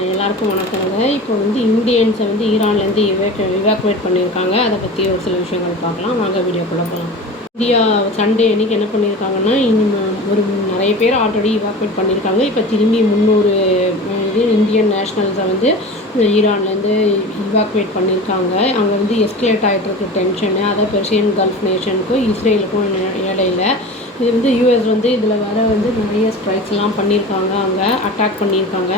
எல்லாருக்கும் வணக்கங்க. இப்போ வந்து இந்தியன்ஸை வந்து ஈரான்லேருந்து இவாக்குவேட் பண்ணியிருக்காங்க. அதை பற்றி ஒரு சில விஷயங்கள் பார்க்கலாம். வாங்க வீடியோக்குள்ளே போகலாம். இந்தியா சண்டே அன்றைக்கி என்ன பண்ணியிருக்காங்கன்னா, நிறைய பேர் ஆல்ரெடி இவாக்குவேட் பண்ணியிருக்காங்க. இப்போ திரும்பி 300 இந்தியன் நேஷ்னல்ஸை வந்து ஈரான்லேருந்து இவாக்குவேட் பண்ணியிருக்காங்க. அங்கே வந்து எஸ்கலேட் ஆகிட்டுருக்கு டென்ஷனு. அதை பெர்ஷியன் கல்ஃப் நேஷனுக்கும் இஸ்ரேலுக்கும் இடையில. இது வந்து யூஎஸ் வந்து இதில் நிறைய ஸ்ட்ரைக்ஸ்லாம் பண்ணியிருக்காங்க. அங்கே அட்டாக் பண்ணியிருக்காங்க.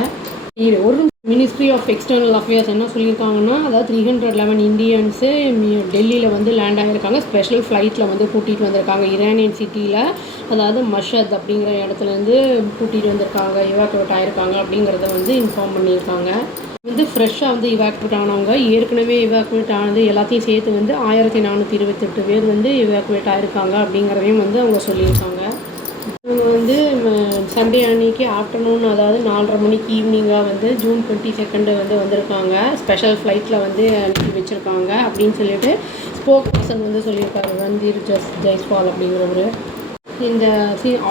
ஒரு மினிஸ்ட்ரி ஆஃப் எக்ஸ்டர்னல் அஃபேர்ஸ் என்ன சொல்லியிருக்காங்கன்னா, அதாவது 311 இந்தியன்ஸு டெல்லியில் வந்து லேண்ட் ஆகியிருக்காங்க. ஸ்பெஷல் ஃப்ளைட்டில் வந்து கூட்டிகிட்டு வந்திருக்காங்க. ஈரானியன் சிட்டியில், அதாவது மஷத் அப்படிங்கிற இடத்துலேருந்து கூட்டிகிட்டு வந்திருக்காங்க. இவாக்குவேட் ஆகிருக்காங்க அப்படிங்கிறத வந்து இன்ஃபார்ம் பண்ணியிருக்காங்க. ஃப்ரெஷ்ஷாக வந்து இவாக்குவேட் ஆனவங்க, ஏற்கனவே இவாக்குவேட் ஆனது எல்லாத்தையும் சேர்த்து வந்து 1428 பேர் வந்து இவாக்குவேட் ஆகிருக்காங்க அப்படிங்கிறதையும் வந்து அவங்க சொல்லியிருக்காங்க. இவங்க சண்டே அன்னைக்கு ஆஃப்டர்நூன், அதாவது 4:30 மணிக்கு ஈவினிங்காக வந்து ஜூன் 22 வந்து வந்திருக்காங்க. ஸ்பெஷல் ஃப்ளைட்டில் வந்து அனுப்பி வச்சுருக்காங்க அப்படின்னு சொல்லிட்டு ஸ்போக் பர்சன் வந்து சொல்லியிருக்காரு, ரந்தீர் ஜெய்ஸ்வால் அப்படிங்கிறவர். இந்த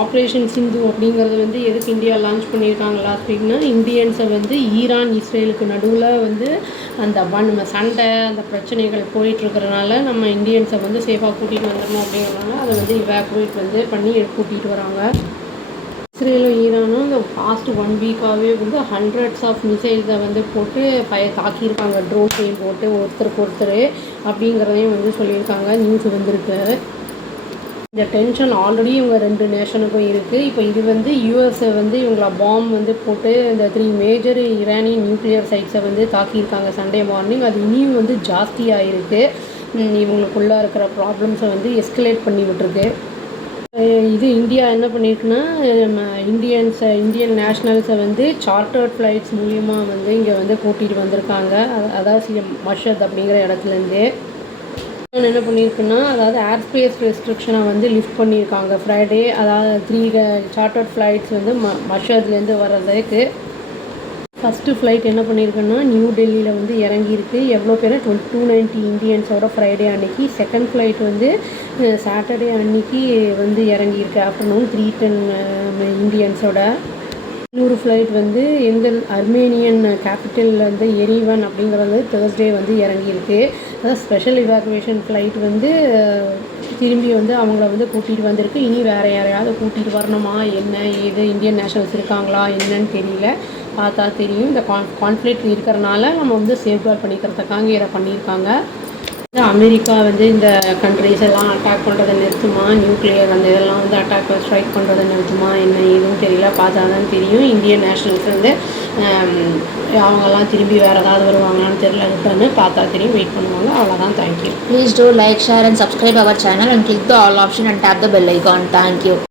ஆப்ரேஷன் சிந்து அப்படிங்கிறது வந்து எதுக்கு இந்தியா லான்ச் பண்ணியிருக்காங்க லாஸ்ட் வீக்னா, இந்தியன்ஸை வந்து ஈரான் இஸ்ரேலுக்கு நடுவில் வந்து அந்த சண்டை அந்த பிரச்சனைகள் போயிட்டுருக்கிறனால நம்ம இந்தியன்ஸை வந்து சேஃபாக கூட்டிகிட்டு வந்துடணும் அப்படிங்கிறனால அதை வந்து இவாக்குவேட் வந்து பண்ணி கூட்டிகிட்டு வராங்க. இஸ்ரேலும் ஈரானும் இந்த பாஸ்ட் 1 வீக்காகவே வந்து ஹண்ட்ரட்ஸ் ஆஃப் மிசைல்ஸை வந்து போட்டு தாக்கியிருக்காங்க. ட்ரோன்ஸையும் போட்டு ஒருத்தருக்கு ஒருத்தர் அப்படிங்கிறதையும் வந்து சொல்லியிருக்காங்க. நியூஸ் வந்திருக்கு. இந்த டென்ஷன் ஆல்ரெடி இவங்க 2 நேஷனுக்கும் இருக்குது. இப்போ இது வந்து யூஎஸ்ஐ வந்து இவங்கள பாம் வந்து போட்டு இந்த 3 மேஜர் ஈரானியன் நியூக்ளியர் சைட்ஸை வந்து தாக்கியிருக்காங்க சண்டே மார்னிங். அது இனியும் வந்து ஜாஸ்தியாக இருக்குது. இவங்களுக்குள்ளே இருக்கிற ப்ராப்ளம்ஸை வந்து எஸ்கலேட் பண்ணி விட்டுருக்கு. இது இந்தியா என்ன பண்ணியிருக்குன்னா, இந்தியன் நேஷ்னல்ஸை வந்து சார்ட்டர்ட் ஃப்ளைட்ஸ் மூலியமாக வந்து இங்கே வந்து கூட்டிகிட்டு வந்திருக்காங்க. அதாவது மஷத் அப்படிங்கிற இடத்துலேருந்து என்ன பண்ணியிருக்குன்னா, அதாவது ஏர் ஸ்பேஸ் ரெஸ்ட்ரிக்ஷனை வந்து லிஃப்ட் பண்ணியிருக்காங்க ஃப்ரைடே. அதாவது 3 சார்ட்டர்ட் ஃப்ளைட்ஸ் வந்து மஷத்லேருந்து வர்றதுக்கு. ஃபஸ்ட்டு ஃப்ளைட் என்ன பண்ணியிருக்குன்னா, நியூ டெல்லியில் வந்து இறங்கியிருக்கு. எவ்வளோ பேர் 290 இந்தியன்ஸோட ஃப்ரைடே அன்னைக்கு. செகண்ட் ஃப்ளைட் வந்து சாட்டர்டே அன்னைக்கு வந்து இறங்கியிருக்கு ஆஃப்டர்நூன் 310 இந்தியன்ஸோட. இன்னொரு ஃப்ளைட் வந்து அர்மேனியன் கேபிட்டல் வந்து எரிவன் அப்படிங்கிறது தேர்ஸ்டே வந்து இறங்கியிருக்கு. அதாவது ஸ்பெஷல் இவாக்குவேஷன் ஃப்ளைட் வந்து திரும்பி வந்து அவங்கள வந்து கூட்டிகிட்டு வந்திருக்கு. இனி வேறு யாரையாவது கூட்டிகிட்டு வரணுமா, என்ன ஏது, இந்தியன் நேஷனல்ஸ் இருக்காங்களா என்னன்னு தெரியல. பார்த்தா தெரியும். இந்த கான்ஃப்ளிக்ட் இருக்கிறனால நம்ம வந்து சேஃப்கார்ட் பண்ணிக்கிறதுக்காக இதை பண்ணியிருக்காங்க. அமெரிக்கா வந்து இந்த கண்ட்ரிஸ் எல்லாம் அட்டாக் பண்ணுறதை நிறுத்துமா, நியூக்ளியர் அந்த இதெல்லாம் வந்து ஸ்ட்ரைக் பண்ணுறதை நிறுத்துமா என்ன ஏதுன்னு தெரியல. பார்த்தா தான் தெரியும். இந்தியன் நேஷனல்ஸ் வந்து அவங்கெல்லாம் திரும்பி வேறு ஏதாவது வருவாங்களான்னு தெரியல. ரிட்டர்னு பார்த்தா தெரியும். வெயிட் பண்ணுவாங்க. அவ்வளோதான். Thank you. Please do like, share and subscribe our channel and click the all option and tap the bell icon. Thank you.